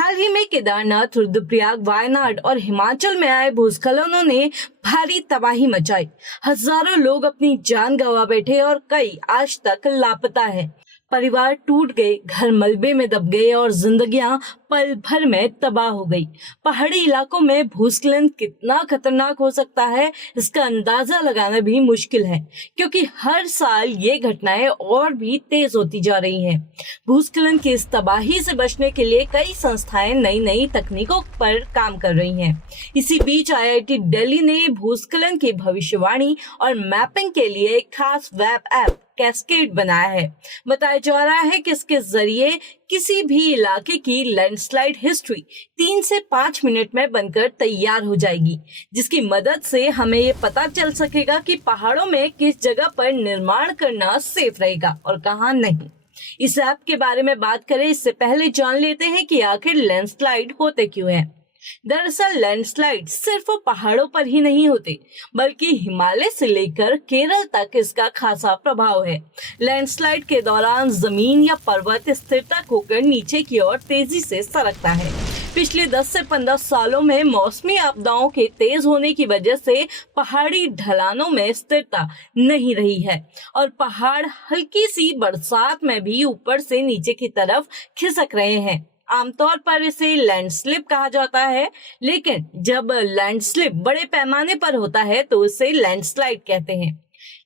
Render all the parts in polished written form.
हाल ही में केदारनाथ, रुद्रप्रयाग, वायनाड और हिमाचल में आए भूस्खलनों ने भारी तबाही मचाई। हजारों लोग अपनी जान गंवा बैठे और कई आज तक लापता हैं। परिवार टूट गए, घर मलबे में दब गए और जिंदगियां पल भर में तबाह हो गई। पहाड़ी इलाकों में भूस्खलन कितना खतरनाक हो सकता है, इसका अंदाजा लगाना भी मुश्किल है, क्योंकि हर साल ये घटनाएं और भी तेज होती जा रही हैं। भूस्खलन की इस तबाही से बचने के लिए कई संस्थाएं नई नई तकनीकों पर काम कर रही हैं। इसी बीच IIT दिल्ली ने भूस्खलन की भविष्यवाणी और मैपिंग के लिए एक खास वेब ऐप कैस्केड बनाया है। बताया जा रहा है कि इसके जरिए किसी भी इलाके की लैंडस्लाइड हिस्ट्री 3 से 5 मिनट में बनकर तैयार हो जाएगी, जिसकी मदद से हमें ये पता चल सकेगा कि पहाड़ों में किस जगह पर निर्माण करना सेफ रहेगा और कहाँ नहीं। इस ऐप के बारे में बात करें इससे पहले जान लेते हैं कि आखिर लैंडस्लाइड होते क्यों हैं। दरअसल लैंडस्लाइड सिर्फ पहाड़ों पर ही नहीं होते, बल्कि हिमालय से लेकर केरल तक इसका खासा प्रभाव है। लैंडस्लाइड के दौरान जमीन या पर्वत स्थिरता खोकर नीचे की ओर तेजी से सरकता है। पिछले 10 से 15 सालों में मौसमी आपदाओं के तेज होने की वजह से पहाड़ी ढलानों में स्थिरता नहीं रही है और पहाड़ हल्की सी बरसात में भी ऊपर से नीचे की तरफ खिसक रहे हैं। आमतौर पर इसे लैंडस्लिप कहा जाता है, लेकिन जब लैंडस्लिप बड़े पैमाने पर होता है तो इसे लैंडस्लाइड कहते हैं।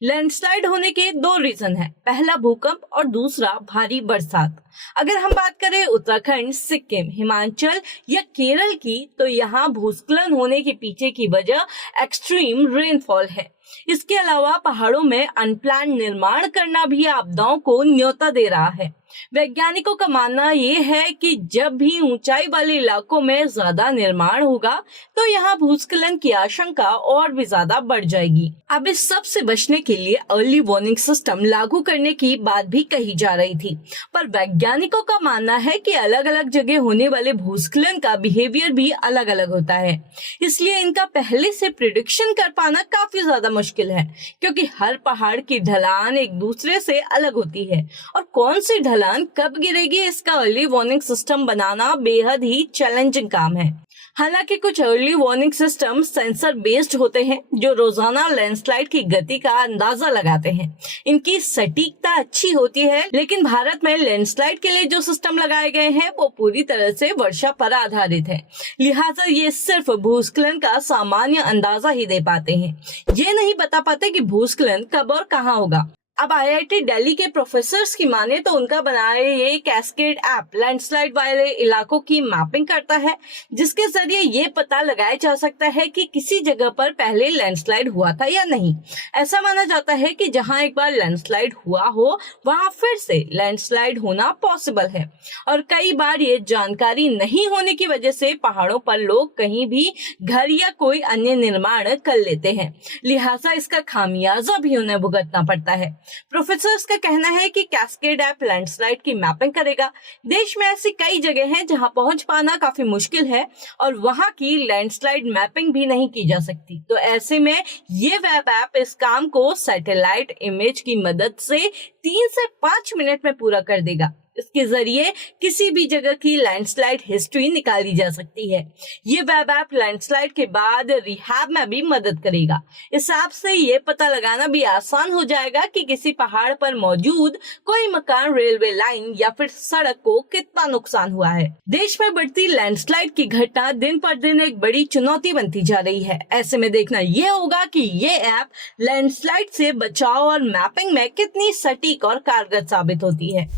लैंडस्लाइड होने के 2 रीजन हैं, पहला भूकंप और दूसरा भारी बरसात। अगर हम बात करें उत्तराखंड, सिक्किम, हिमाचल या केरल की, तो यहाँ भूस्खलन होने के पीछे की वजह एक्सट्रीम रेनफॉल है। इसके अलावा पहाड़ों में अनप्लान्ड निर्माण करना भी आपदाओं को न्योता दे रहा है। वैज्ञानिकों का मानना ये है कि जब भी ऊंचाई वाले इलाकों में ज्यादा निर्माण होगा तो यहाँ भूस्खलन की आशंका और भी ज्यादा बढ़ जाएगी। अब इस सब से बचने के लिए अर्ली वार्निंग सिस्टम लागू करने की बात भी कही जा रही थी, पर वैज्ञानिकों का मानना है कि अलग अलग जगह होने वाले भूस्खलन का बिहेवियर भी अलग अलग होता है, इसलिए इनका पहले से प्रिडिक्शन कर पाना काफी ज्यादा मुश्किल है, क्योंकि हर पहाड़ की ढलान एक दूसरे से अलग होती है और कौन सी ढलान कब गिरेगी इसका अर्ली वार्निंग सिस्टम बनाना बेहद ही चैलेंजिंग काम है। हालांकि कुछ early warning system sensor based होते हैं जो रोजाना लैंडस्लाइड की गति का अंदाजा लगाते हैं। इनकी सटीकता अच्छी होती है, लेकिन भारत में लैंडस्लाइड के लिए जो सिस्टम लगाए गए हैं वो पूरी तरह से वर्षा पर आधारित है, लिहाजा ये सिर्फ भूस्खलन का सामान्य अंदाजा ही दे पाते हैं। ये नहीं बता पाते कि भूस्खलन कब और कहाँ होगा। अब IIT दिल्ली के प्रोफेसर्स की माने तो उनका बनाया ये कैस्केड ऐप लैंडस्लाइड वाले इलाकों की मैपिंग करता है, जिसके जरिए ये पता लगाया जा सकता है कि किसी जगह पर पहले लैंडस्लाइड हुआ था या नहीं। ऐसा माना जाता है कि जहां एक बार लैंडस्लाइड हुआ हो वहां फिर से लैंडस्लाइड होना पॉसिबल है, और कई बार ये जानकारी नहीं होने की वजह से पहाड़ों पर लोग कहीं भी घर या कोई अन्य निर्माण कर लेते हैं, लिहाजा इसका खामियाजा भी उन्हें भुगतना पड़ता है। प्रोफेसर्स का कहना है कि कैस्केड ऐप लैंडस्लाइड की मैपिंग करेगा। देश में ऐसी कई जगह हैं जहां पहुंच पाना काफी मुश्किल है और वहां की लैंडस्लाइड मैपिंग भी नहीं की जा सकती, तो ऐसे में ये वेब ऐप इस काम को सैटेलाइट इमेज की मदद से 3 से 5 मिनट में पूरा कर देगा। इसके जरिए किसी भी जगह की लैंडस्लाइड हिस्ट्री निकाली जा सकती है। ये वेब ऐप लैंडस्लाइड के बाद रिहैब में भी मदद करेगा। इस ऐप से ये पता लगाना भी आसान हो जाएगा कि किसी पहाड़ पर मौजूद कोई मकान, रेलवे लाइन या फिर सड़क को कितना नुकसान हुआ है। देश में बढ़ती लैंडस्लाइड की घटना दिन पर दिन एक बड़ी चुनौती बनती जा रही है। ऐसे में देखना ये होगा कि ये ऐप लैंडस्लाइड से बचाव और मैपिंग में कितनी सटीक और कारगर साबित होती है।